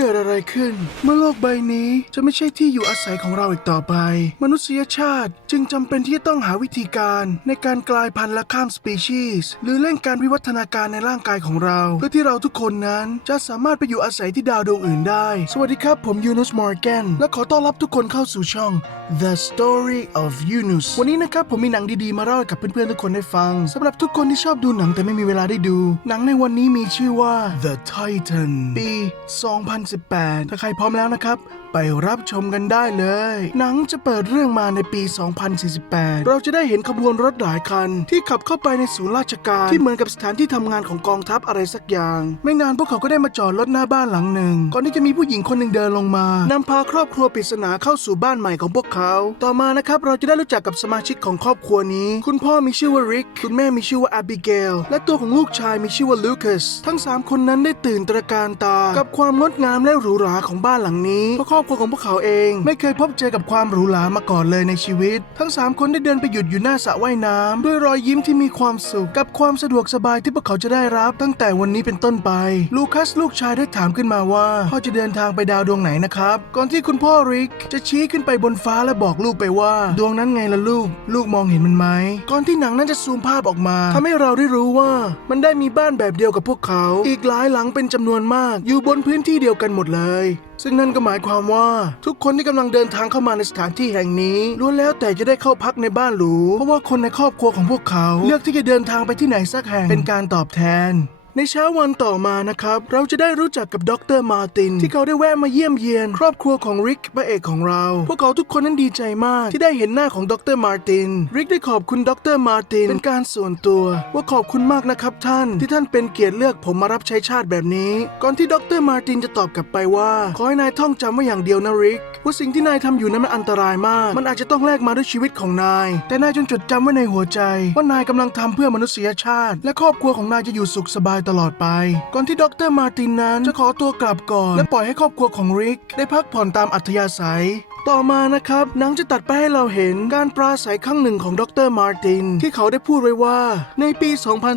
เกิดอะไรขึ้น เมื่อโลกใบนี้จะไม่ใช่ที่อยู่อาศัยของเราอีกต่อไป มนุษยชาติจึงจำเป็นที่จะต้องหาวิธีการในการกลายพันธุ์และข้ามสปีชีส์หรือเร่งการวิวัฒนาการในร่างกายของเรา เพื่อที่เราทุกคนนั้นจะสามารถไปอยู่อาศัยที่ดาวดวงอื่นได้ สวัสดีครับ ผมยูนุสมอร์แกนและขอต้อนรับทุกคนเข้าสู่ช่อง The Story of Yunus วันนี้นะครับผมมีหนังดีๆมาเล่าให้กับเพื่อนๆทุกคนได้ฟังสำหรับทุกคนที่ชอบดูหนังแต่ไม่มีเวลาได้ดู หนังในวันนี้มีชื่อว่า The Titan ปี2018 ถ้าใครพร้อมแล้วนะครับไปรับชมกันได้เลย หนังจะเปิดเรื่องมาในปี 2048 เราจะได้เห็นขบวนรถหลายคัน ที่ขับเข้าไปในศูนย์ราชการ ที่เหมือนกับสถานที่ทำงานของกองทัพอะไรสักอย่าง ไม่นานพวกเขาก็ได้มาจอดรถหน้าบ้านหลังหนึ่ง ก่อนที่จะมีผู้หญิงคนหนึ่งเดินลงมานำพาครอบครัวปริศนาเข้าสู่บ้านใหม่ของพวกเขา ต่อมานะครับเราจะได้รู้จักกับสมาชิกของครอบครัวนี้ คุณพ่อมีชื่อว่าริก คุณแม่มีชื่อว่า a บ i เกล และตัวของลูกชายมีชื่อว่าลูคัส ทั้งสามคนนั้นได้ตื่นตระการตา กับความงดงามและหรูหราของบ้านหลังนี้เพราะครอบครัวของพวกเขาเอง ไม่เคยพบเจอกับความหรูหรามาก่อนเลยในชีวิต ทั้งสามคนได้เดินไปหยุดอยู่หน้าสระว่ายน้ำด้วยรอยยิ้มที่มีความสุขกับความสะดวกสบายที่พวกเขาจะได้รับ ตั้งแต่วันนี้เป็นต้นไป ลูคัสลูกชายได้ถามขึ้นมาว่าพ่อจะเดินทางไปดาวดวงไหนนะครับ ก่อนที่คุณพ่อริกจะชี้ขึ้นไปบนฟ้าและบอกลูกไปว่า ดวงนั้นไงล่ะลูก ลูกมองเห็นมันไหมก่อนที่หนังนั้นจะซูมภาพออกมาทำให้เราได้รู้ว่า มันได้มีบ้านแบบเดียวกับพวกเขา อีกหลายหลังเป็นจำนวนมาก อยู่บนพื้นที่เดียวกันหมดเลย ซึ่งนั่นก็หมายความว่าทุกคนที่กำลังเดินทางเข้ามาในสถานที่แห่งนี้ล้วนแล้วแต่จะได้เข้าพักในบ้านหรูเพราะว่าคนในครอบครัวของพวกเขา เลือกที่จะเดินทางไปที่ไหนสักแห่งเป็นการตอบแทน ในเช้าวันต่อมานะครับ เราจะได้รู้จักกับดรมาร์ติน ที่เขาได้แวะมาเยี่ยมเยียน ครอบครัวของริกพระเอกของเรา พวกเขาทุกคนนั้นดีใจมาก ที่ได้เห็นหน้าของดรมาร์ติน ริกได้ขอบคุณดรมาร์ตินเป็นการส่วนตัว ว่าขอบคุณมากนะครับท่านที่ท่านเป็นเกียรติเลือกผมมารับใช้ชาติแบบนี้ ก่อนที่ดรมาร์ตินจะตอบกลับไปว่าขอให้นายท่องจำไว้อย่างเดียวนะริกว่าสิ่งที่นายทำอยู่นั้นมันอันตรายมาก มันอาจจะต้องแลกมาด้วยชีวิตของนาย แต่นายจงจดจำไว้ในหัวใจ ว่านายกำลังทำเพื่อมนุษยชาติ และครอบครัวของนายจะอยู่สุขสบายตลอดไป ก่อนที่ดรมาร์ตินนั้นจะขอตัวกลับก่อน และปล่อยให้ครอบครัวของริกได้พักผ่อนตามอัธยาศัย ต่อมานะครับหนังจะตัดไปให้เราเห็นการปราศัยครั้งหนึ่งของดรมาร์ติน ที่เขาได้พูดไว้ว่า ในปี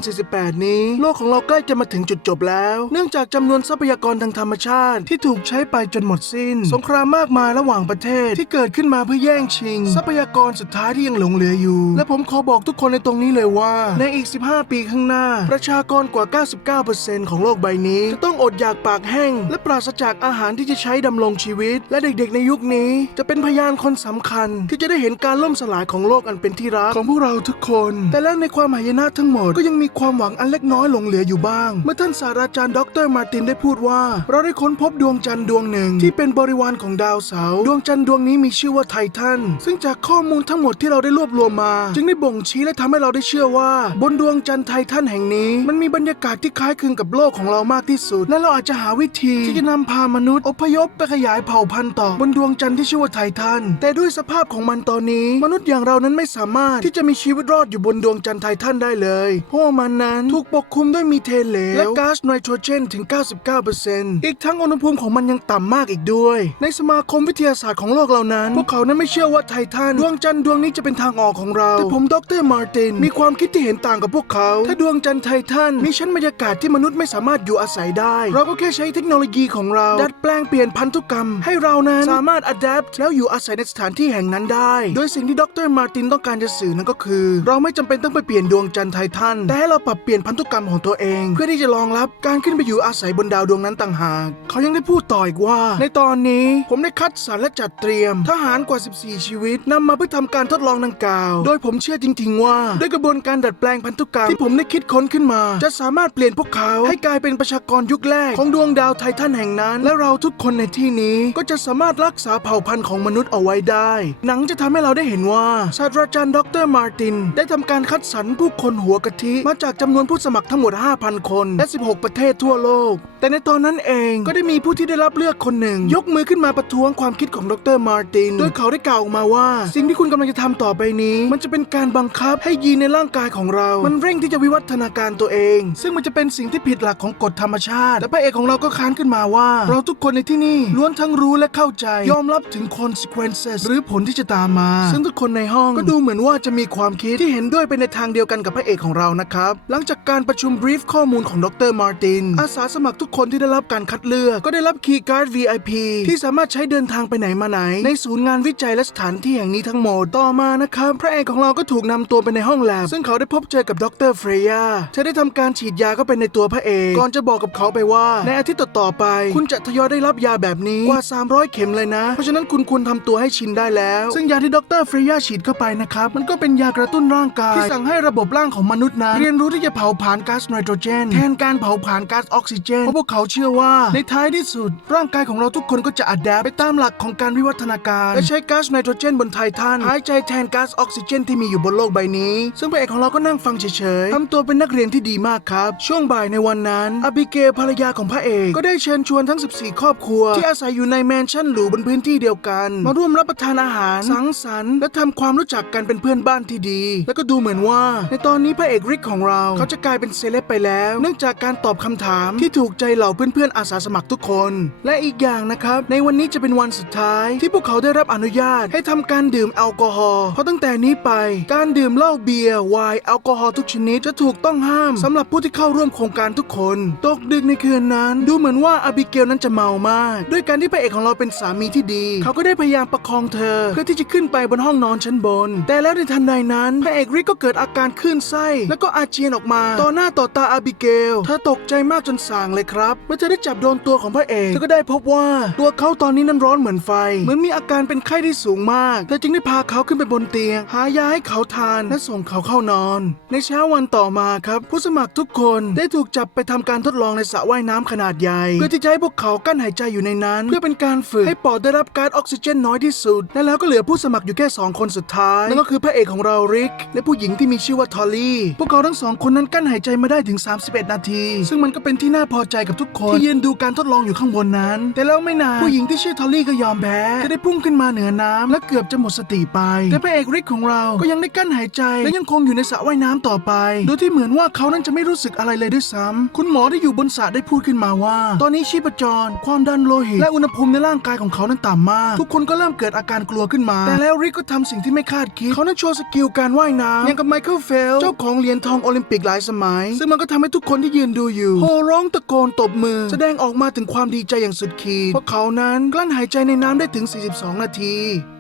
2048 นี้ โลกของเราใกล้จะมาถึงจุดจบแล้ว เนื่องจากจำนวนทรัพยากรทางธรรมชาติ ที่ถูกใช้ไปจนหมดสิ้น สงครามมากมายระหว่างประเทศที่เกิดขึ้นมาเพื่อแย่งชิง ทรัพยากรสุดท้ายที่ยังหลงเหลืออยู่ และผมขอบอกทุกคนในตรงนี้เลยว่า ในอีก 15 ปีข้างหน้า ประชากรกว่า 99%ของโลกใบนี้จะต้องอดอยากปากแห้ง และปราศจากอาหารที่จะใช้ดำรงชีวิต และเด็กๆ ในยุคนี้จะเป็นพยานคนสำคัญ ที่จะได้เห็นการล่มสลายของโลกอันเป็นที่รักของพวกเราทุกคน แต่แล้วในความหายนะทั้งหมดก็ยังมีความหวังอันเล็กน้อยหลงเหลืออยู่บ้าง เมื่อท่านศาสตราจารย์ดรมาร์ตินได้พูดว่า เราได้ค้นพบดวงจันทร์ดวงหนึ่งที่เป็นบริวารของดาวเสาร์ดวงจันทร์ดวงนี้มีชื่อว่าไททันซึ่งจากข้อมูลทั้งหมดที่เราได้รวบรวมมา จึงได้บ่งชี้และทำให้เราได้เชื่อว่า บนดวงจันทร์ไททันแห่งนี้ มันมีบรรยากาศที่คล้ายคลึงกับโลกของเรามากที่สุด และเราอาจจะหาวิธีที่จะนำพามนุษย์อพยพไปขยายเผ่าพันธุ์ต่อบนดวงจันทร์ที่ชื่อว่าไททัน แต่ด้วยสภาพของมันตอนนี้ มนุษย์อย่างเรานั้นไม่สามารถที่จะมีชีวิตรอดอยู่บนดวงจันทร์ไททันได้เลย เพราะว่ามันนั้นถูกปกคลุมด้วยมีเทนเหลวและก๊าซไนโตรเจนถึง 99%อีกทั้งอุณหภูมิของมันยังต่ำมากอีกด้วย ในสมาคมวิทยาศาสตร์ของโลกเหล่านั้น พวกเขานั้นไม่เชื่อว่าไททันดวงจันทร์ดวงนี้จะเป็นทางออกของเรา แต่ผมดรมาร์ตินมีความคิดที่เห็นต่างกับพวกเขา ถ้าดวงจันทร์ไททันมีชั้นบรรยากาศที่มนุษย์ไม่สามารถอยู่อาศัยได้ เราก็แค่ใช้เทคโนโลยีของเรา ดัดแปลงเปลี่ยนพันธุกรรม ให้เรานั้นสามารถอัดแอปแล้วอยู่อาศัยในสถานที่แห่งนั้นได้ โดยสิ่งที่ดรมาร์ตินต้องการจะสื่อนั่นก็คือ เราไม่จำเป็นต้องไปเปลี่ยนดวงจันทร์ไททันแต่ให้เราปรับเปลี่ยนพันธุกรรมของตัวเอง เพื่อที่จะรองรับการขึ้นไปอยู่อาศัยบนดาวดวงนั้นต่างหากเขายังได้พูดต่ออีกว่า ในตอนนี้ผมได้คัดสรรและจัดเตรียม ทหารกว่า 14 ชีวิตนำมาเพื่อทำการทดลองดังกล่าว โดยผมเชื่อจริง ๆ ว่าด้วยกระบวนการดัดแปลงพันธุกรรมที่ผมได้คิดค้นขึ้นมา จะสามารถเปลี่ยนพวกเขาให้กลายเป็นประชากรยุคแรกของดวงดาวไททันแห่งนั้น และเราทุกคนในที่นี้ก็จะสามารถรักษาเผ่าพันธุของมนุษย์เอาไว้ได้ หนังจะทำให้เราได้เห็นว่าศาสตราจารย์ดรมาร์ติน ได้ทำการคัดสรรผู้คนหัวกะทิ มาจากจำนวนผู้สมัครทั้งหมด 5,000 คน และ 16 ประเทศทั่วโลก แต่ในตอนนั้นเองก็ได้มีผู้ที่ได้รับเลือกคนหนึ่ง ยกมือขึ้นมาประท้วงความคิดของดรมาร์ติน โดยเขาได้กล่าวออกมาว่า สิ่งที่คุณกำลังจะทำต่อไปนี้ มันจะเป็นการบังคับให้ยีนในร่างกายของเรา มันเร่งที่จะวิวัฒนาการตัวเอง ซึ่งมันจะเป็นสิ่งที่ผิดหลักของกฎธรรมชาติ และพระเอกของเราก็ค้านขึ้นมาว่า เราทุกคนในที่นี่ล้วนทั้งรู้และเข้าใจ ยอมรับถึง consequences หรือผลที่จะตามมา ซึ่งทุกคนในห้องก็ดูเหมือนว่าจะมีความคิดที่เห็นด้วยไปในทางเดียวกันกับพระเอกของเรานะครับ หลังจากการประชุมบรีฟข้อมูลของดรมาร์ตินอาสาสมัครทุกคนที่ได้รับการคัดเลือก ก็ได้รับคีย์การ์ด VIP ที่สามารถใช้เดินทางไปไหนมาไหน ในศูนย์งานวิจัยและสถานที่แห่งนี้ทั้งหมดต่อมานะครับพระเอกของเราก็ถูกนำตัวไปในห้องแลบซึ่งเขาได้พบเจอกับดรเฟรยาเธอได้ทำการฉีดยาเข้าไปในตัวพระเอกก่อนจะบอกกับเขาไปว่า ในอาทิตย์ต่อๆไป คุณจะทยอยได้รับยาแบบนี้กว่า 300 เข็มเลยนะ เพราะฉะนั้นคุณควรทำตัวให้ชินได้แล้ว ซึ่งยาที่ดรเฟรยาฉีดเข้าไปนะครับ มันก็เป็นยากระตุ้นร่างกาย ที่สั่งให้ระบบร่างของมนุษย์นั้นเรียนรู้ที่จะเผาผลาญก๊าซไนโตรเจน แทนการเผาผลาญก๊าซออกซิเจน เพราะพวกเขาเชื่อว่าในท้ายที่สุด ร่างกายของเราทุกคนก็จะอัดแอปไปตามหลักของการวิวัฒนาการ และใช้ก๊าซไนโตรเจนบนไททันหายใจแทนก๊าซออกซิเจนที่มีอยู่บนโลกใบนี้ ซึ่งพระเอกของเราก็นั่งฟังเฉยๆทำตัวเป็นนักเรียนที่ดีมากครับ ช่วงบ่ายในวันนั้นอบิเกลภรรยาของพระเอกก็ได้เชิญชวนทั้ง 14 ครอบครัว ที่อาศัยอยู่ในแมนชั่นหรูบนพื้นที่เดียวกันมาร่วมรับประทานอาหาร สังสรรค์และทำความรู้จักกันเป็นเพื่อนบ้านที่ดี แล้วก็ดูเหมือนว่า ในตอนนี้พระเอกริกของเรา เขาจะกลายเป็นเซเลบไปแล้ว เนื่องจากการตอบคำถามที่ถูกใจเหล่าเพื่อนๆอาสาสมัครทุกคน และอีกอย่างนะครับ ในวันนี้จะเป็นวันสุดท้าย ที่พวกเขาได้รับอนุญาตให้ทำการดื่มแอลกอฮอล์เพราะตั้งแต่นี้ไป การดื่มเหล้าเบียร์ไวน์แอลกอฮอล์ทุกชนิดจะถูกต้องห้ามสำหรับผู้ที่เข้าร่วมโครงการทุกคน ตกดึกในคืนนั้น ดูเหมือนว่าอาบิเกลนั้นจะเมามาก ด้วยการที่พระเอกของเราเป็นสามีที่ดี เขาก็ได้พยายามประคองเธอ เพื่อที่จะขึ้นไปบนห้องนอนชั้นบน แต่แล้วในทันใดนั้นพระเอกริกก็เกิดอาการคลื่นไส้ แล้วก็อาเจียนออกมาต่อหน้าต่อตาอาบิเกลเธอตกใจมากจนส่างเลยครับเมื่อเธอได้จับโดนตัวของพระเอกเธอก็ได้พบว่าตัวเขาตอนนี้นั้นร้อนเหมือนไฟ เหมือนมีอาการเป็นไข้ที่สูงมากเธอจึงได้พาเขาขึ้นไปบนเตียง หายาให้เขาทานและส่งเขาเข้านอน ในเช้าวันต่อมาครับ ผู้สมัครทุกคนได้ถูกจับไปทำการทดลองในสระว่ายน้ำขนาดใหญ่ เพื่อที่จะให้พวกเขากั้นหายใจอยู่ในนั้น เพื่อเป็นการฝึกให้ปอดได้รับก๊าซออกซิเจนน้อยที่สุด และแล้วก็เหลือผู้สมัครอยู่แค่สองคนสุดท้าย นั่นก็คือพระเอกของเราริก และผู้หญิงที่มีชื่อว่าทอลลี่ พวกเขาทั้งสองคนนั้นกั้นหายใจมาได้ถึง 31 นาที ซึ่งมันก็เป็นที่น่าพอใจกับทุกคนที่ยืนดูการทดลองอยู่ข้างบนนั้น แต่แล้วไม่นานผู้หญิงที่ชื่อทอลลี่ก็ยอมแพ้จะได้พุ่งขึ้นมาเหนือน้ำและเกือบจะหมดสติไป แต่พระเอกริกของเราก็ยังได้กั้นหายใจและยังคงอยู่ในสระว่ายน้ำต่อไป โดยที่เหมือนว่าเขานั้นจะไม่รู้สึกอะไรเลยด้วยซ้ำคุณหมอที่อยู่บนสระได้พูดขึ้นมาว่า ตอนนี้ชีพจร ความดันโลหิต และอุณหภูมิในร่างกายของเขานั้นต่ำมากทุกคนก็เริ่มเกิดอาการกลัวขึ้นมา แต่แล้วริกก็ทำสิ่งที่ไม่คาดคิด เขานั้นโชว์สกิลการว่ายน้ำอย่างกับไมเคิลเฟลเจ้าของเหรียญทองโอลิมปิกหลายสมัย ซึ่งมันก็ทำให้ทุกคนที่ยืนดูอยู่โห่ร้องตะโกนตบมือ แสดงออกมาถึงความดีใจอย่างสุดขีดเพราะเขานั้นกลั้นหายใจในน้ำได้ถึง 42 นาที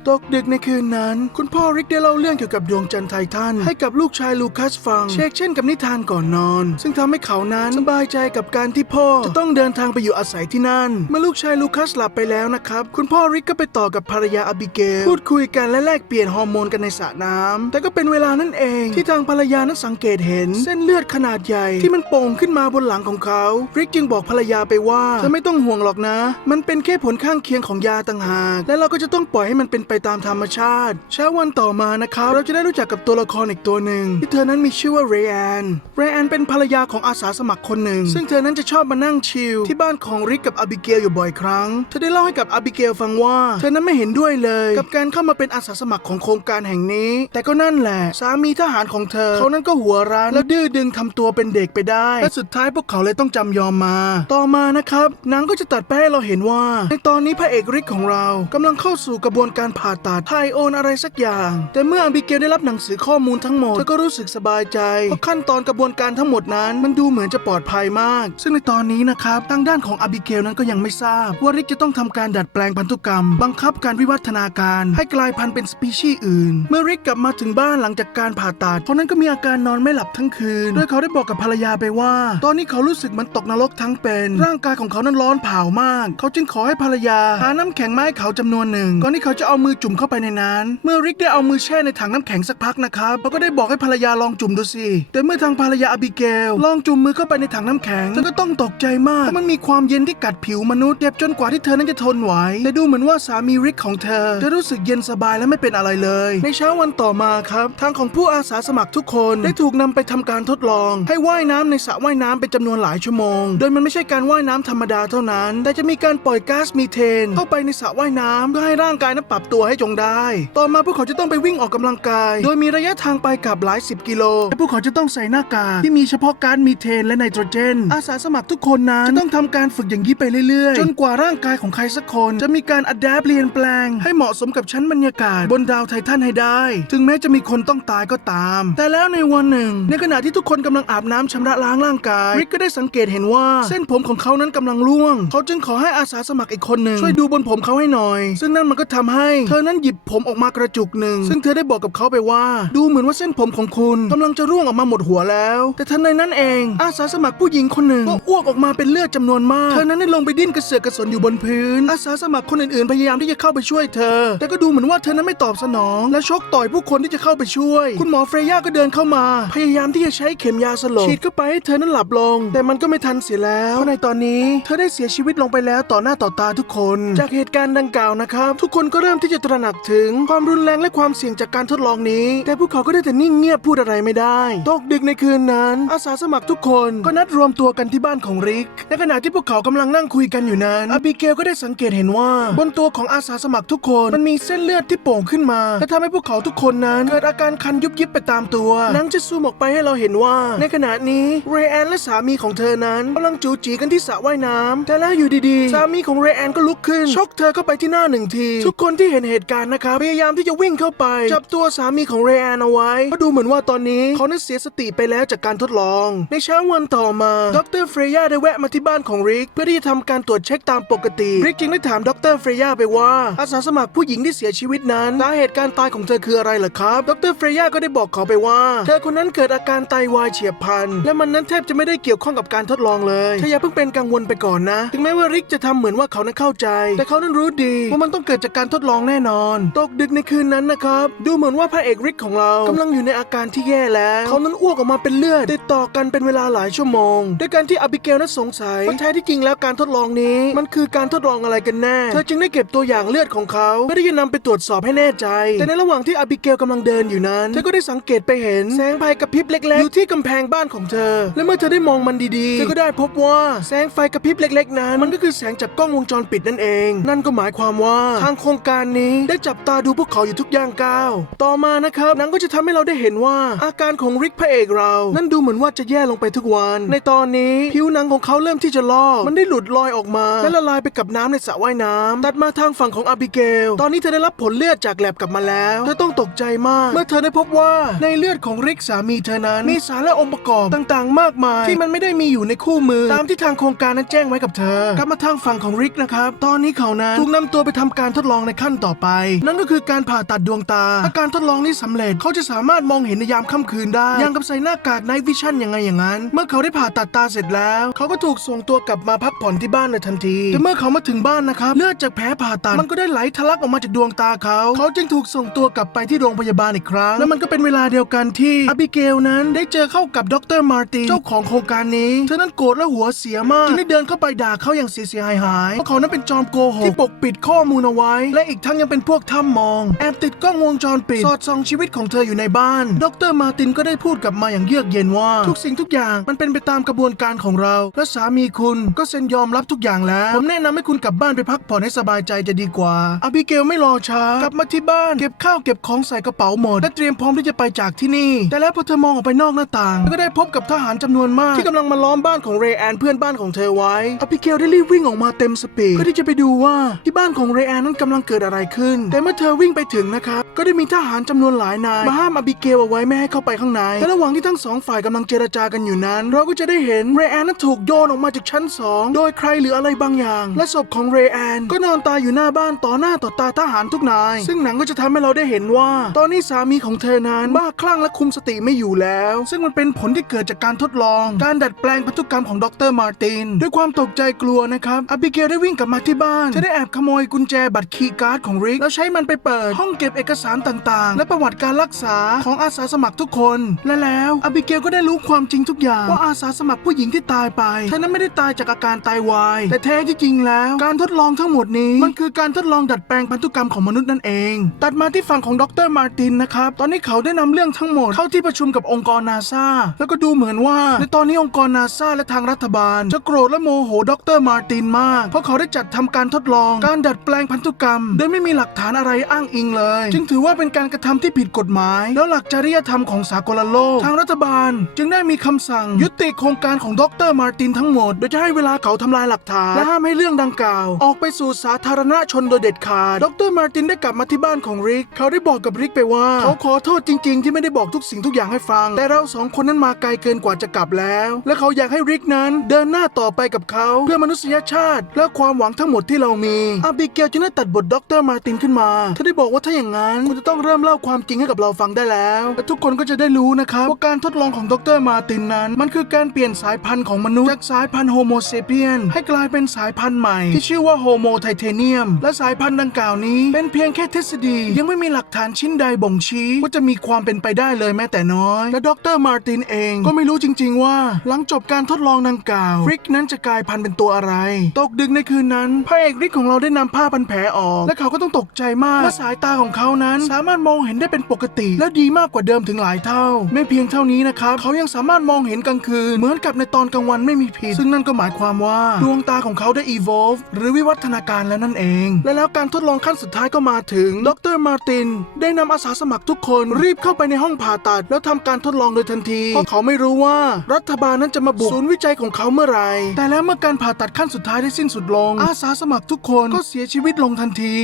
ตกดึกในคืนนั้น คุณพ่อริกได้เล่าเรื่องเกี่ยวกับดวงจันทร์ไททันให้กับลูกชายลูคัสฟัง เชกเช่นกับนิทานก่อนนอน ซึ่งทำให้เขานั้นสบายใจกับการที่พ่อจะต้องเดินทางไปอยู่อาศัยที่นั่น เมื่อลูกชายลูคัสหลับไปแล้วนะครับ คุณพ่อริกก็ไปต่อกับภรรยาอบิเกลพูดคุยกันและแลกเปลี่ยนฮอร์โมนกันในสระน้ำแต่ก็เป็นเวลานั่นเอง ที่ทางภรรยานั้นสังเกตเห็น เส้นเลือดขนาดใหญ่ที่มันโป่งขึ้นมาบนหลังของเขาริกจึงบอกภรรยาไปว่าเธอไม่ต้องห่วงหรอกนะ มันเป็นแค่ผลข้างเคียงของยาต่างหากและเราก็จะต้องปล่อยให้มันเป็นไปตามธรรมชาติ เช้าวันต่อมานะครับ เราจะได้รู้จักกับตัวละครอีกตัวหนึ่งที่เธอนั้นมีชื่อว่าเรแอนเรแอนเป็นภรรยาของอาสาสมัครคนหนึ่ง ซึ่งเธอนั้นจะชอบมานั่งชิลที่บ้านของริกกับอาบิเกลอยู่บ่อยครั้ง เธอได้เล่าให้กับอาบิเกลฟังว่า เธอนั้นไม่เห็นด้วยเลย กับการเข้ามาเป็นอาสาสมัครของโครงการแห่งนี้ แต่ก็นั่นแหละ สามีทหารของเธอ เขานั้นก็หัวร้านและดื้อดึงทำตัวเป็นเด็กไปได้ และสุดท้ายพวกเขาเลยต้องจำยอมมา ต่อมานะครับหนังก็จะตัดไปให้เราเห็นว่า ในตอนนี้พระเอกริกของเรากำลังเข้าสู่กระบวนการผ่าตัดถ่ายโอนอะไรสักอย่าง แต่เมื่ออาบิเกลได้รับหนังสือข้อมูลทั้งหมดเธอก็รู้สึกสบายใจเพราะขั้นตอนกระบวนการทั้งหมดนั้น มันดูเหมือนจะปลอดภัยมาก ซึ่งในตอนนี้นะครับทางด้านของอาบิเกลนั้นก็ยังไม่ทราบ ว่าริกจะต้องทำการดัดแปลงพันธุกรรม บังคับการวิวัฒนาการให้กลายพันธุ์เป็นสปีชีส์อื่น เมื่อริกกลับมาถึงบ้านหลังจากการผ่าตัดเขานั้นก็มีอาการนอนไม่หลับทั้งคืนโดยเขาได้บอกกับภรรยาไปว่า ตอนนี้เขารู้สึกมันตกนรกทั้งเป็น ร่างกายของเขานั้นร้อนเผามาก เขาจึงขอให้ภรรยาหาน้ำแข็งมาให้เขาจำนวนหนึ่งก่อนที่เขาจะเอามือจุ่มเข้าไปในนั้น เมื่อริกได้เอามือแช่ในถังน้ำแข็งสักพักนะครับเขาก็ได้บอกให้ภรรยาลองจุ่มดูสิแต่เมื่อทางภรรยาอบิเกล ลองจุ่มมือเข้าไปในถังน้ำแข็งเธอก็ต้องตกใจมากเพราะมันมีความเย็นที่กัดผิวมนุษย์เจ็บจนกว่าที่เธอนั้นจะทนไหวแต่ดูเหมือนว่าสามีริกของเธอ จะรู้สึกเย็นสบายและไม่เป็นอะไรเลย ในเช้าวันต่อมาครับ ทางของผู้อาสาสมัครทุกคนได้ถูกนำไปทำการทดลอง ให้ว่ายน้ำในสระว่ายน้ำเป็นจำนวนหลายชั่วโมง โดยมันไม่ใช่การว่ายน้ำธรรมดาเท่านั้น แต่จะมีการปล่อยก๊าซมีเทน เข้าไปในสระว่ายน้ำเพื่อให้ร่างกายนั้นปรับตัวให้จงได้ ต่อมาพวกเขาจะต้องไปวิ่งออกกำลังกาย โดยมีระยะทางไปกลับหลายสิบกิโล และพวกเขาจะต้องใส่หน้ากากที่มีเฉพาะก๊าซมีเทนและไนโตรเจน อาสาสมัครทุกคนนั้นจะต้องทำการฝึกอย่างนี้ไปเรื่อยๆ จนกว่าร่างกายของใครสักคนจะมีการอัดแอปเปลี่ยนแปลง ให้เหมาะสมกับชั้นบรรยากาศบนดาวไททันให้ได้ ถึงแม้จะมีคนต้องตายก็ตาม แต่แล้วในวันหนึ่ง ในขณะที่ทุกคนกำลังอาบน้ำชำระล้างร่างกายริกก็ได้สังเกตเห็นว่า เส้นผมของเขานั้นกำลังร่วง เขาจึงขอให้อาสาสมัครอีกคนหนึ่งช่วยดูบนผมเขาให้หน่อย ซึ่งนั่นมันก็ทำให้เธอนั้นหยิบผมออกมากระจุกหนึ่ง ซึ่งเธอได้บอกกับเขาไปว่า ดูเหมือนว่าเส้นผมของคุณกำลังจะร่วงออกมาหมดหัวแล้ว แต่ทันในนั้นเอง อาสาสมัครผู้หญิงคนหนึ่งก็อ้วกออกมาเป็นเลือดจำนวนมาก เธอนั้นได้ลงไปดิ้นกระเสือกกระสนอยู่บนพื้น อาสาสมัครคนอื่นๆพยายามที่จะเข้าไปช่วยเธอ แต่ก็ดูเหมือนว่าเธอนั้นไม่ตอบสนอง และชกต่อยผู้คนที่จะเข้าไปช่วย คุณหมอเฟรย่าก็เดินเข้ามา พยายามที่จะใช้เข็มยาสลบฉีดเข้าไปให้เธอนั้นหลับลง แต่มันก็ไม่ทันเสียแล้วเพราะในตอนนี้ เธอได้เสียชีวิตลงไปแล้วต่อหน้าต่อตาทุกคน จากเหตุการณ์ดังกล่าวนะครับทุกคนก็เริ่มที่จะตระหนักถึงความรุนแรงและความเสี่ยงจากการทดลองนี้ แต่พวกเขาก็ได้แต่นิ่งเงียบพูดอะไรไม่ได้ ตกดึกในคืนนั้น อาสาสมัครทุกคนก็นัดรวมตัวกันที่บ้านของริก ในขณะที่พวกเขากำลังนั่งคุยกันอยู่นั้นอาบิเกลก็ได้สังเกตเห็นว่า บนตัวของอาสาสมัครทุกคนมันมีเส้นเลือดที่โป่งขึ้นมาและทำให้พวกเขาทุกคนนั้นเกิดอาการคันยุบยิบไปตามตัวนังจะซูมออกไปให้เราเห็นว่า ในขณะนี้เรแอนและสามีของเธอนั้นกำลังจูจีกันที่สระว่ายน้ำแต่แล้วอยู่ดีๆ สามีของเรแอนก็ลุกขึ้นชกเธอเข้าไปที่หน้าหนึ่งที ทุกคนที่เห็นเหตุการณ์นะครับพยายามที่จะวิ่งเข้าไป จับตัวสามีของเรแอนเอาไว้เพราะดูเหมือนว่าตอนนี้เขานั้นเสียสติไปแล้วจากการทดลอง ในเช้าวันต่อมาดรเฟรย่าได้แวะมาที่บ้านของริก เพื่อที่จะทำการตรวจเช็คตามปกติริกจึงได้ถามดรเฟรย่าไปว่า อาสาสมัครผู้หญิงที่เสียชีวิตนั้นสาเหตุการตายของเธอคืออะไรเหรอครับดรเฟรย่าก็ได้บอกเขาไปว่า เธอคนนั้นเกิดอาการไตวายเฉียบพลัน และมันนั้นแทบจะไม่ได้เกี่ยวข้องกับการทดลองเลยเธออย่าเพิ่งเป็นกังวลไปก่อนนะ ถึงแม้ว่าริกจะทำเหมือนว่าเขานั้นเข้าใจ แต่เขานั้นรู้ดีว่ามันต้องเกิดจากการทดลองแน่นอน ตกดึกในคืนนั้นนะครับ ดูเหมือนว่าพระเอกริกของเรากำลังอยู่ในอาการที่แย่แล้ว เขานั้นอ้วกออกมาเป็นเลือดติดต่อกันเป็นเวลาหลายชั่วโมงด้วยการที่อบิเกลนั้นสงสัยว่าแท้ที่จริงแล้วการทดลองนี้ มันคือการทดลองอะไรกันแน่ เธอจึงได้เก็บตัวอย่างเลือดของเขาเพื่อที่จะนำไปตรวจสอบให้แน่ใจ แต่ในระหว่างที่อบิเกลกำลังเดินอยู่นั้น เธอก็ได้สังเกตไปเห็นแสงไฟกระพริบเล็กๆอยู่ที่กำแพงบ้านของเธอ และเมื่อเธอได้มองมันดีๆ เธอก็ได้พบว่าแสงไฟกระพริบเล็ก ๆ นั้น มันก็คือแสงจากกล้องวงจรปิดนั่นเอง นั่นก็หมายความว่าทางโครงการนี้ได้จับตาดูพวกเขาอยู่ทุกย่างก้าว ต่อมานะครับหนังก็จะทำให้เราได้เห็นว่า อาการของริกพระเอกเรา นั่นดูเหมือนว่าจะแย่ลงไปทุกวัน ในตอนนี้ผิวหนังของเขาเริ่มที่จะลอกมันได้หลุดลอยออกมา และละลายไปกับน้ำในสระว่ายน้ำตัดมาทางฝั่งของอาบิเกล ตอนนี้เธอได้รับผลเลือดจากแลบกลับมาแล้ว เธอต้องตกใจมาก เมื่อเธอได้พบว่าในเลือดของริกสามีเธอนั้นมีสารและองค์ประกอบต่างๆ มากมาย ที่มันไม่ได้มีอยู่ในคู่มือ ตามที่ทางโครงการนั้นแจ้งไว้กับเธอกลับมาทางฝั่งของริกนะครับตอนนี้เขานั้นถูกนำตัวไปทำการทดลองในขั้นต่อไป นั่นก็คือการผ่าตัดดวงตาถ้าการทดลองนี้สำเร็จเขาจะสามารถมองเห็นในยามค่ำคืนได้ อย่างกับใส่หน้ากากไนท์วิชั่นยังไงอย่างนั้น เมื่อเขาได้ผ่าตัดตาเสร็จแล้ว เขาก็ถูกส่งตัวกลับมาพักผ่อนที่บ้านในทันที แต่เมื่อเขามาถึงบ้านนะครับ เลือดจากแผลผ่าตัดมันก็ได้ไหลทะลักออกมาจากดวงตาเขา เขาจึงถูกส่งตัวกลับไปที่โรงพยาบาลอีกครั้ง และมันก็เป็นเวลาเดียวกันที่อบิเกลนั้นได้เจอเข้ากับดรมาร์ตินเจ้าของโครงการนี้เธอนั้นโกรธและหัวเสียมากจึงได้เดินเข้าไปด่าเขาอย่างเสียหายหายเพราะเขานั้นเป็นจอมโกหกที่ปกปิดข้อมูลเอาไว้ และอีกทั้งยังเป็นพวกถ้ำมอง แอบติดกล้องวงจรปิด สอดส่องชีวิตของเธออยู่ในบ้าน ดรมาร์ตินก็ได้พูดกลับมาอย่างเยือกเย็นว่า ทุกสิ่งทุกอย่างมันเป็นไปตามกระบวนการของเรา และสามีคุณก็เซ็นยอมรับทุกอย่างแล้ว ผมแนะนำให้คุณกลับบ้านไปพักผ่อนให้สบายใจจะดีกว่าอบิเกลไม่รอช้ากลับมาที่บ้านเก็บข้าวเก็บของใส่กระเป๋าหมดและเตรียมพร้อมที่จะไปจากที่นี่ แต่แล้วพอเธอมองออกไปนอกหน้าต่าง ก็ได้พบกับทหารจำนวนมาก ที่กำลังมาล้อมบ้านของเรแอนเพื่อนบ้านของเธอไว้อบิเกลได้รีบวิ่งออกมาเต็มสปีดเพื่อที่จะไปดูว่าที่บ้านของเรแอนนั้นกำลังเกิดอะไรขึ้น แต่เมื่อเธอวิ่งไปถึงนะครับก็ได้มีทหารจำนวนหลายนายมาห้ามอบิเกลเอาไว้ไม่ให้เข้าไปข้างในและระหว่างที่ทั้งสองฝ่ายกำลังเจรจากันอยู่นั้น เราก็จะได้เห็นเรแอนนั้นถูกโยนออกมาจากชั้นสองโดยใครหรืออะไรบางอย่าง และศพของเรแอนก็นอนตายอยู่หน้าบ้านต่อหน้าต่อตาทหารทุกนาย ซึ่งหนังก็จะทำให้เราได้เห็นว่า ตอนนี้สามีของเธอนั้นบ้าคลั่งและคุมสติไม่อยู่แล้ว ซึ่งมันเป็นผลที่เกิดจากการทดลอง การดัดแปลงพันธุกรรมของดรมาร์ตินด้วยความตกใจกลัวนะครับอบิเกลได้วิ่งกลับมาที่บ้านเธอได้แอบขโมยกุญแจบัตรคีย์การ์ดของริก แล้วใช้มันไปเปิด ห้องเก็บเอกสารต่างๆ และประวัติการรักษาของอาสาสมัครทุกคน และแล้วอบิเกลก็ได้รู้ความจริงทุกอย่าง ว่าอาสาสมัครผู้หญิงที่ตายไปเธอนั้นไม่ได้ตายจากอาการไตาวาย แต่แท้ที่จริงแล้ว การทดลองทั้งหมดนี้มันคือการทดลองดัดแปลงพันธุกรรมของมนุษย์นั่นเอง ตัดมาที่ฝั่งของดรมาร์ตินนะครับตอนนี้เขาได้นำเรื่องทั้งหมดเข้าที่ประชุมกับองค์กรนาซาแล้วก็ดูเหมือนว่า ในตอนนี้องค์กรนาซาและทางรัฐบาล จะโกรธและโมโหดรมาร์ตินมาก เพราะเขาได้จัดทำการทดลอง การดัดแปลงพันธุกรรม โดยไม่มีหลักฐานอะไรอ้างอิงเลย จึงถือว่าเป็นการกระทำที่ผิดกฎหมาย แล้วหลักจริยธรรมของสากลโลก ทางรัฐบาล จึงได้มีคำสั่งยุติโครงการของดรมาร์ตินทั้งหมด โดยจะให้เวลาเขาทำลายหลักฐาน และห้ามให้เรื่องดังกล่าว ออกไปสู่สาธารณชนโดยเด็ดขาด ดรมาร์ตินได้กลับมาที่บ้านของริก เขาได้บอกกับริกไปว่า เขาขอโทษจริง ๆ ที่ไม่ได้บอกทุกสิ่งทุกอย่างให้ฟัง แต่เราสองคนนั้นมาไกลเกินกว่าจะกลับแล้ว และเขาอยากให้ริกนั้นเดินหน้าต่อไปกับเขา เพื่อมนุษยชาติ และความหวังทั้งหมดที่เรามีอาบิเกลจึงได้ตัดบทดรมาร์ตินขึ้นมา เธอได้บอกว่าถ้าอย่างนั้นคุณจะต้องเริ่มเล่าความจริงให้กับเราฟังได้แล้วและทุกคนก็จะได้รู้นะครับว่าการทดลองของดรมาร์ตินนั้น มันคือการเปลี่ยนสายพันธุ์ของมนุษย์จากสายพันธุ์โฮโมเซเปียนให้กลายเป็นสายพันธุ์ใหม่ ที่ชื่อว่าโฮโมไทเทเนียม และสายพันธุ์ดังกล่าวนี้ เป็นเพียงแค่ทฤษฎี ยังไม่มีหลักฐานชิ้นใดบ่งชี้ว่าจะมีความเป็นไปได้เลยแม้แต่น้อย และดรมาร์ตินเองก็ไม่รู้จริง ๆ ว่า หลังจบการทดลองดังกล่าวริกนั้นจะกลายพันธุ์เป็นตัวอะไร ตกดึกในคืนนั้นพระเอกริกของเราได้นำผ้าพันแผลออก และเขาก็ต้องตกใจมากว่าสายตาของเขานั้น สามารถมองเห็นได้เป็นปกติ และดีมากกว่าเดิมถึงหลายเท่า ไม่เพียงเท่านี้นะครับเขายังสามารถมองเห็นกลางคืน เหมือนกับในตอนกลางวันไม่มีผิด ซึ่งนั่นก็หมายความว่าดวงตาของเขาได้ evolve หรือวิวัฒนาการแล้วนั่นเอง และแล้วการทดลองขั้นสุดท้ายก็มาถึง ดรมาร์ติน ได้นำอาสาสมัครทุกคนรีบเข้าไปในห้องผ่าตัด แล้วทำการทดลองโดยทันที เพราะเขาไม่รู้ว่ารัฐบาลนั้นจะมาบุกศูนย์วิจัยของเขาเมื่อไหร่ แต่แล้วเมื่อการผ่าตัดขั้นสุดท้ายได้สิ้นสุดลง อาสาสมัครทุกคนก็เสียชีวิตลงทันที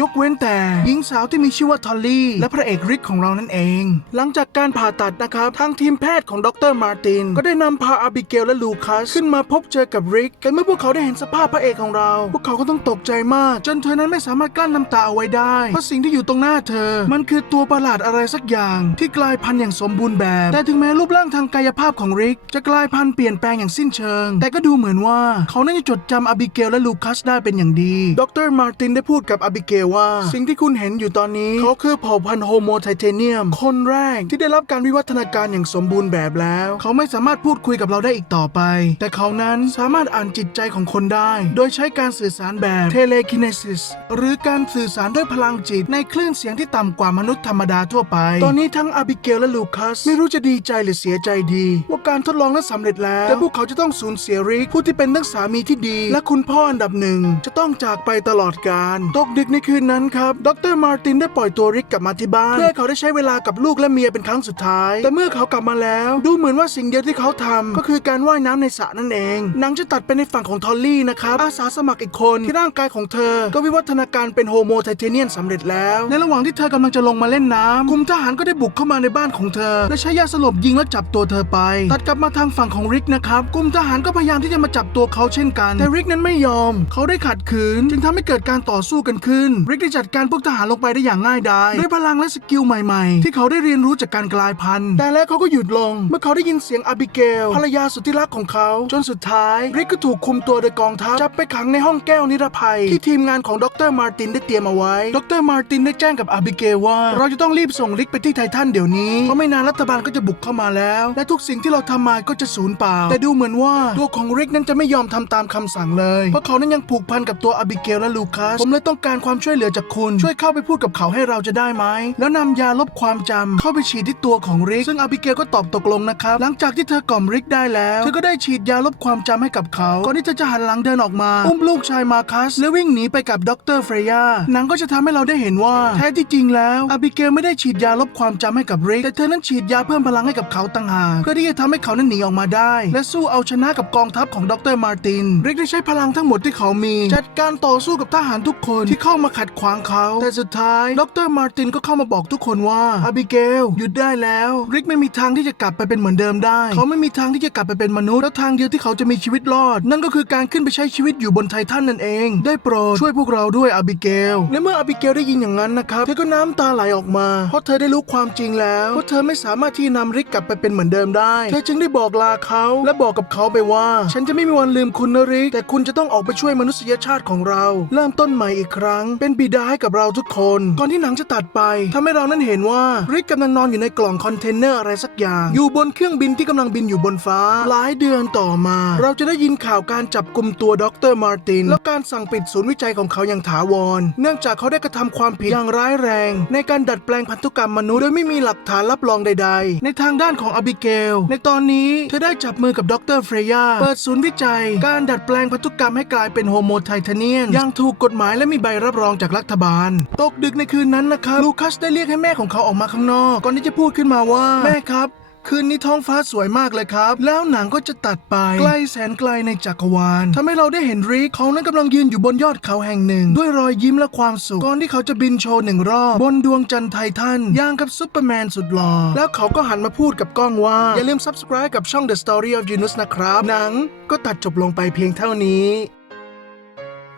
ยกเว้นแต่หญิงสาวที่มีชื่อว่าทอลลี่ และพระเอกริกของเรานั่นเอง หลังจากการผ่าตัดนะครับ ทางทีมแพทย์ของดรมาร์ติน ก็ได้นำพาอาบิเกลและลูคัส ขึ้นมาพบเจอกับริกแต่เมื่อพวกเขาได้เห็นสภาพพระเอกของเรา พวกเขาก็ต้องตกใจมาก จนเธอนั้นไม่สามารถกลั้นน้ำตาเอาไว้ได้ เพราะสิ่งที่อยู่ตรงหน้าเธอ มันคือตัวประหลาดอะไรสักอย่าง ที่กลายพันธุ์อย่างสมบูรณ์แบบ แต่ถึงแม้รูปร่างทางกายภาพของริก จะกลายพันธุ์เปลี่ยนแปลงอย่างสิ้นเชิง แต่ก็ดูเหมือนว่าเขาน่าจะจดจำอาบิเกลและลูคัสได้เป็นอย่างดี ดรมาร์ตินได้พูดกับอาบิเกลว่า สิ่งที่คุณเห็นอยู่ตอนนี้ เขาคือเผ่าพันธุ์โฮโมไทเทเนียม คนแรกที่ได้รับการวิวัฒนาการอย่างสมบูรณ์แบบแล้ว เขาไม่สามารถพูดคุยกับเราได้อีกต่อไป แต่เขานั้นสามารถอ่านจิตใจของคนได้ โดยใช้การสื่อสารแบบเทเลคิเนซิสหรือการสื่อสารด้วยพลังจิตในคลื่นเสียงที่ต่ำกว่ามนุษย์ธรรมดาทั่วไป ตอนนี้ทั้งอาบิเกลและลูคัสไม่รู้จะดีใจหรือเสียใจดี ว่าการทดลองนั้นสำเร็จแล้ว แต่พวกเขาจะต้องสูญเสียริกผู้ที่เป็นทั้งสามีที่ดี และคุณพ่ออันดับหนึ่งจะต้องจากไปตลอดกาลตกดึกในคืนนั้นครับ ดรมาร์ตินได้ปล่อยตัวริกกลับมาที่บ้าน เพื่อเขาได้ใช้เวลากับลูกและเมียเป็นครั้งสุดท้าย แต่เมื่อเขากลับมาแล้ว ดูเหมือนว่าสิ่งเดียวที่เขาทำก็คือการว่ายน้ำในสระนั่นเองหนังจะตัดไปในฝั่งของทอลลี่นะครับอาสาสมัครอีกคนที่ร่างกายของเธอ ก็วิวัฒนาการเป็นโฮโมไทเทเนียนสำเร็จแล้ว ในระหว่างที่เธอกำลังจะลงมาเล่นน้ำกลุ่มทหารก็ได้บุกเข้ามาในบ้านของเธอ และใช้ยาสลบยิงและจับตัวเธอไป ตัดกลับมาทางฝั่งของริกนะครับกลุ่มทหารก็พยายามที่จะมาจับตัวเขาเช่นกัน แต่ริกนั้นไม่ยอม เขาได้ขัดขืน จึงทำให้เกิดการต่อสู้กันขึ้นริกได้จัดการพวกทหารลงไปได้อย่างง่ายดายด้วยพลังและสกิลใหม่ๆ ที่เขาได้เรียนรู้จากการกลายพันธุ์ แต่แล้วเขาก็หยุดลง เมื่อเขาได้ยินเสียงอาบิเกลภรรยาสุดที่รักของเขา จนสุดท้ายริกก็ถูกคุมตัวโดยกองทัพจับไปขังในห้องแก้วนิรภัย ที่ทีมงานของดรมาร์ตินได้เตรียมเอาไว้ ดรมาร์ตินได้แจ้งกับอาบิเกลว่า เราจะต้องรีบส่งริกไปที่ไททันเดี๋ยวนี้เพราะไม่นานรัฐบาลก็จะบุกเข้ามาแล้ว และทุกสิ่งที่เราทำมาก็จะสูญเปล่า แต่ดูเหมือนว่าตัวของริกนั้นจะไม่ยอมทำตามคำสั่งเลยเพราะเขานั้นยังผูกพันกับตัวอาบิเกลและลูคัสผมเลยต้องการความช่วยเหลือจากคุณ ช่วยเข้าไปพูดกับเขาให้เราจะได้ไหม แล้วนำยาลบความจำเข้าไปฉีดที่ตัวของริก ซึ่งอาบิเกลก็ตอบตกลงนะครับ หลังจากที่เธอกล่อมริกได้แล้ว เธอก็ได้ฉีดยาลบความจำให้กับเขา ก่อนที่เธอจะหันหลังเดินออกมา อุ้มลูกชายมาคัส และวิ่งหนีไปกับดรเฟรยาหนังก็จะทำให้เราได้เห็นว่า แท้ที่จริงแล้วอาบิเกลไม่ได้ฉีดยาลบความจำให้กับริก แต่เธอนั้นฉีดยาเพิ่มพลังให้กับเขาต่างหาก เพื่อที่จะทำให้เขานั้นหนีออกมาได้ และสู้เอาชนะกับกองทัพของดรมาร์ตินริกได้ใช้พลังทั้งหมดที่เขามี จัดการต่อสู้กับทหารทุกคนที่เข้ามาขัดขวางเขา แต่สุดท้ายดรมาร์ตินก็เข้ามาบอกทุกคนว่าอาบิเกลหยุดได้แล้วริกไม่มีทางที่จะกลับไปเป็นเหมือนเดิมได้ เขาไม่มีทางที่จะกลับไปเป็นมนุษย์และทางเดียวที่เขาจะมีชีวิตรอด นั่นก็คือการขึ้นไปใช้ชีวิตอยู่บนไททันนั่นเอง ได้โปรดช่วยพวกเราด้วยอาบิเกลและเมื่ออาบิเกลได้ยินอย่างนั้นนะครับเธอก็น้ำตาไหลออกมาเพราะเธอได้รู้ความจริงแล้วว่าเธอไม่สามารถที่จะนำริกกลับไปเป็นเหมือนเดิมได้ เธอจึงได้บอกลาเขาและบอกกับเขาไปว่า ฉันจะไม่มีวันลืมคุณนะริก แต่คุณจะต้องออกไปช่วยมนุษยชาติของเรา เริ่มต้นใหม่อีกครั้งเเป็นบิดาให้กับเราทุกคน ก่อนที่หนังจะตัดไปทำให้เรานั้นเห็นว่าริกกำลังนอนอยู่ในกล่องคอนเทนเนอร์อะไรสักอย่าง อยู่บนเครื่องบินที่กำลังบินอยู่บนฟ้า หลายเดือนต่อมา เราจะได้ยินข่าวการจับกลุ่มตัวดรมาร์ติน และการสั่งปิดศูนย์วิจัยของเขาอย่างถาวร เนื่องจากเขาได้กระทำความผิดอย่างร้ายแรง ในการดัดแปลงพันธุกรรมมนุษย์โดยไม่มีหลักฐานรับรองใด ๆ ในทางด้านของอบิเกล ในตอนนี้เธอได้จับมือกับดรเฟรยาเปิดศูนย์วิจัย การดัดแปลงพันธุกรรมให้กลายเป็นโฮโมไทเทเนียนอย่างถูกกฎหมายและมีใบรับรองจากรัฐบาล ตกดึกในคืนนั้นนะครับลูคัสได้เรียกให้แม่ของเขาออกมาข้างนอก ก่อนที่จะพูดขึ้นมาว่า แม่ครับคืนนี้ท้องฟ้าสวยมากเลยครับ แล้วหนังก็จะตัดไปไกลแสนไกลในจักรวาลทำให้เราได้เห็นริกเขานั้นกำลังยืนอยู่บนยอดเขาแห่งหนึ่ง ด้วยรอยยิ้มและความสุข ก่อนที่เขาจะบินโชว์หนึ่งรอบ บนดวงจันทร์ไททันย่างกับซุปเปอร์แมนสุดหล่อ แล้วเขาก็หันมาพูดกับกล้องว่า อย่าลืม subscribe กับช่อง The Story of Yunus นะครับ หนังก็ตัดจบลงไปเพียงเท่านี้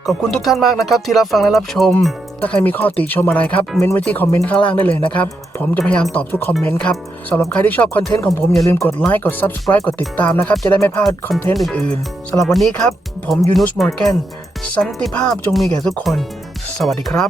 ขอบคุณทุกท่านมากนะครับที่รับฟังและรับชม ถ้าใครมีข้อติชมอะไรครับเม้นไว้ที่คอมเมนต์ข้างล่างได้เลยนะครับ ผมจะพยายามตอบทุกคอมเมนต์ครับสำหรับใครที่ชอบคอนเทนต์ของผมอย่าลืมกดไลค์กด Subscribe กดติดตามนะครับ จะได้ไม่พลาดคอนเทนต์อื่นๆสำหรับวันนี้ครับ ผมยูนุสมอร์แกนสันติภาพจงมีแก่ทุกคน สวัสดีครับ